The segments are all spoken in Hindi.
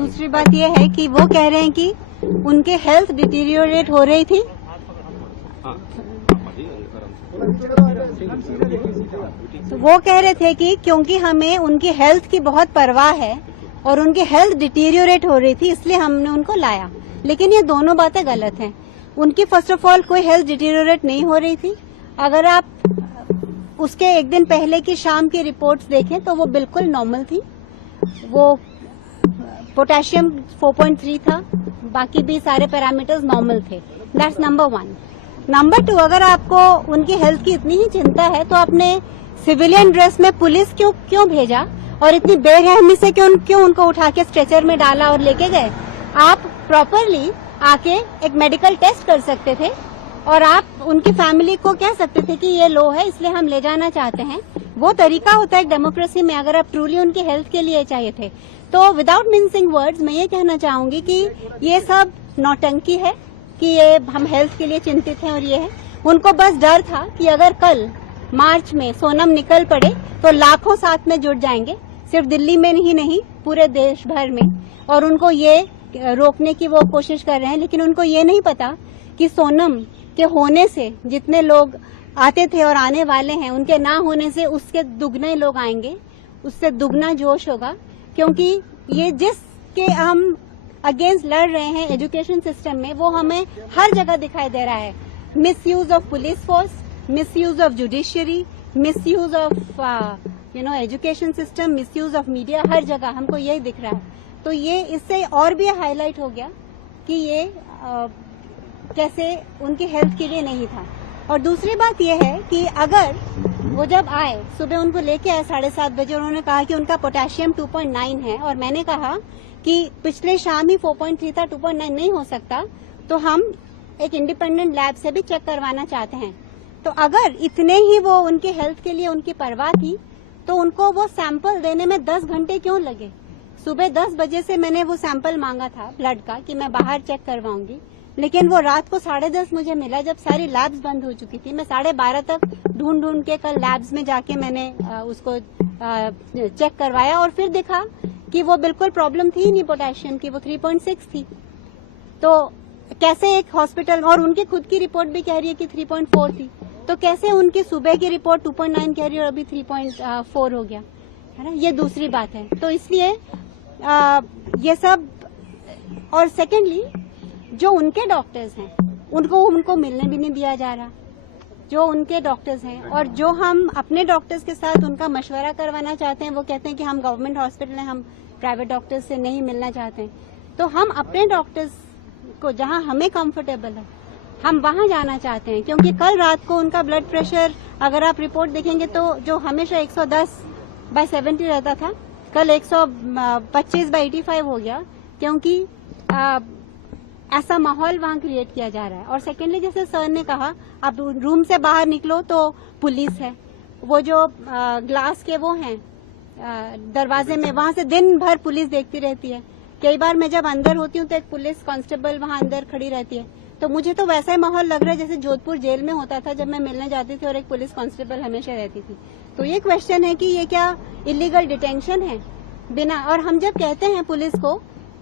दूसरी बात ये है कि वो कह रहे हैं कि उनके हेल्थ डिटीरियोरेट हो रही थी। तो वो कह रहे थे कि क्योंकि हमें उनकी हेल्थ की बहुत परवाह है और उनकी हेल्थ डिटीरियोरेट हो रही थी इसलिए हमने उनको लाया। लेकिन ये दोनों बातें गलत हैं। उनकी फर्स्ट ऑफ ऑल कोई हेल्थ डिटीरियोरेट नहीं हो रही थी। अगर आप उसके एक दिन पहले की शाम की रिपोर्ट्स देखें तो वो बिल्कुल नॉर्मल थी। वो पोटेशियम 4.3 था, बाकी भी सारे पैरामीटर्स नॉर्मल थे। That's number 1। नंबर 2, अगर आपको उनकी हेल्थ की इतनी ही चिंता है तो आपने सिविलियन ड्रेस में पुलिस क्यों भेजा और इतनी बेरहमी से क्यों उनको उठा के स्ट्रेचर में डाला और लेके गए? आप प्रॉपरली आके एक मेडिकल टेस्ट कर सकते थे और आप उनकी फैमिली को कह सकते थे कि ये लो है इसलिए हम ले जाना चाहते हैं। वो तरीका होता है एक डेमोक्रेसी में, अगर आप ट्रूली उनकी हेल्थ के लिए चाहिए थे। तो विदाउट मिन्सिंग वर्ड्स मैं ये कहना चाहूंगी कि ये सब नौटंकी है कि ये हम हेल्थ के लिए चिंतित हैं और ये है। उनको बस डर था कि अगर कल मार्च में सोनम निकल पड़े तो लाखों साथ में जुट जाएंगे, सिर्फ दिल्ली में ही नहीं पूरे देश भर में, और उनको ये रोकने की वो कोशिश कर रहे हैं। लेकिन उनको ये नहीं पता कि सोनम के होने से जितने लोग आते थे और आने वाले हैं, उनके ना होने से उसके दुगने लोग आएंगे, उससे दुगना जोश होगा। क्योंकि ये जिसके हम अगेंस्ट लड़ रहे हैं एजुकेशन सिस्टम में, वो हमें हर जगह दिखाई दे रहा है। Misuse of police force, misuse of judiciary, misuse of education system, misuse of media, हर जगह हमको यही दिख रहा है। तो ये इससे और भी हाईलाइट हो गया कि ये कैसे उनकी हेल्थ के लिए नहीं था। और दूसरी बात यह है कि अगर वो जब आए, सुबह उनको लेके आए 7:30 बजे, उन्होंने कहा कि उनका पोटेशियम 2.9 है और मैंने कहा कि पिछले शाम ही 4.3 था, 2.9 नहीं हो सकता, तो हम एक इंडिपेंडेंट लैब से भी चेक करवाना चाहते हैं। तो अगर इतने ही वो उनके हेल्थ के लिए उनकी परवाह थी तो उनको वो सैंपल देने में 10 घंटे क्यों लगे? सुबह 10 बजे से मैंने वो सैंपल मांगा था ब्लड का कि मैं बाहर चेक करवाऊंगी, लेकिन वो रात को 10:30 मुझे मिला जब सारी लैब्स बंद हो चुकी थी। मैं 12:30 तक ढूंढ के कल लैब्स में जाके मैंने उसको चेक करवाया और फिर देखा कि वो बिल्कुल प्रॉब्लम थी नहीं पोटेशियम की, वो 3.6 थी। तो कैसे एक हॉस्पिटल, और उनकी खुद की रिपोर्ट भी कह रही है कि 3.4 थी, तो कैसे उनकी सुबह की रिपोर्ट 2.9 कह रही है और अभी 3.4 हो गया, है ना? ये दूसरी बात है। तो इसलिए ये सब, और सेकेंडली जो उनके डॉक्टर्स हैं उनको मिलने भी नहीं दिया जा रहा, जो उनके डॉक्टर्स हैं। और जो हम अपने डॉक्टर्स के साथ उनका मशवरा करवाना चाहते हैं, वो कहते हैं कि हम गवर्नमेंट हॉस्पिटल हैं, हम प्राइवेट डॉक्टर्स से नहीं मिलना चाहते हैं। तो हम अपने डॉक्टर्स को जहां हमें कंफर्टेबल है हम वहां जाना चाहते हैं। क्योंकि कल रात को उनका ब्लड प्रेशर, अगर आप रिपोर्ट देखेंगे तो जो हमेशा 110/70 रहता था, कल 125/85 हो गया, क्योंकि ऐसा माहौल वहां क्रिएट किया जा रहा है। और सेकेंडली, जैसे सर ने कहा, आप रूम से बाहर निकलो तो पुलिस है, वो जो ग्लास के वो हैं दरवाजे में, वहां से दिन भर पुलिस देखती रहती है। कई बार मैं जब अंदर होती हूँ तो एक पुलिस कांस्टेबल वहां अंदर खड़ी रहती है। तो मुझे तो वैसा ही माहौल लग रहा है जैसे जोधपुर जेल में होता था जब मैं मिलने जाती थी और एक पुलिस कांस्टेबल हमेशा रहती थी। तो ये क्वेश्चन है कि ये क्या इलीगल डिटेंशन है बिना, और हम जब कहते हैं पुलिस को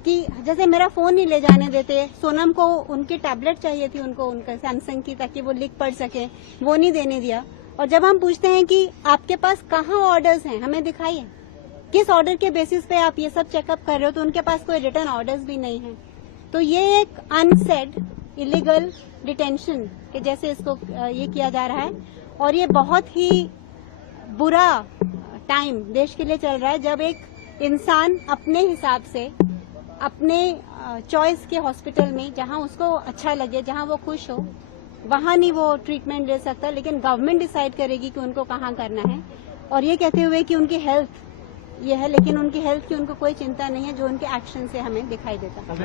कि जैसे मेरा फोन नहीं ले जाने देते, सोनम को उनकी टैबलेट चाहिए थी, उनको उनका सैमसंग की, ताकि वो लिख पढ़ सके, वो नहीं देने दिया। और जब हम पूछते हैं कि आपके पास कहाँ ऑर्डर्स हैं, हमें दिखाइए, किस ऑर्डर के बेसिस पे आप ये सब चेकअप कर रहे हो, तो उनके पास कोई रिटर्न ऑर्डर्स भी नहीं है। तो ये एक अनसेड इलीगल डिटेंशन के जैसे इसको ये किया जा रहा है। और ये बहुत ही बुरा टाइम देश के लिए चल रहा है जब एक इंसान अपने हिसाब से अपने चॉइस के हॉस्पिटल में, जहां उसको अच्छा लगे, जहां वो खुश हो, वहां नहीं वो ट्रीटमेंट ले सकता, लेकिन गवर्नमेंट डिसाइड करेगी कि उनको कहां करना है। और ये कहते हुए कि उनकी हेल्थ ये है, लेकिन उनकी हेल्थ की उनको कोई चिंता नहीं है, जो उनके एक्शन से हमें दिखाई देता है।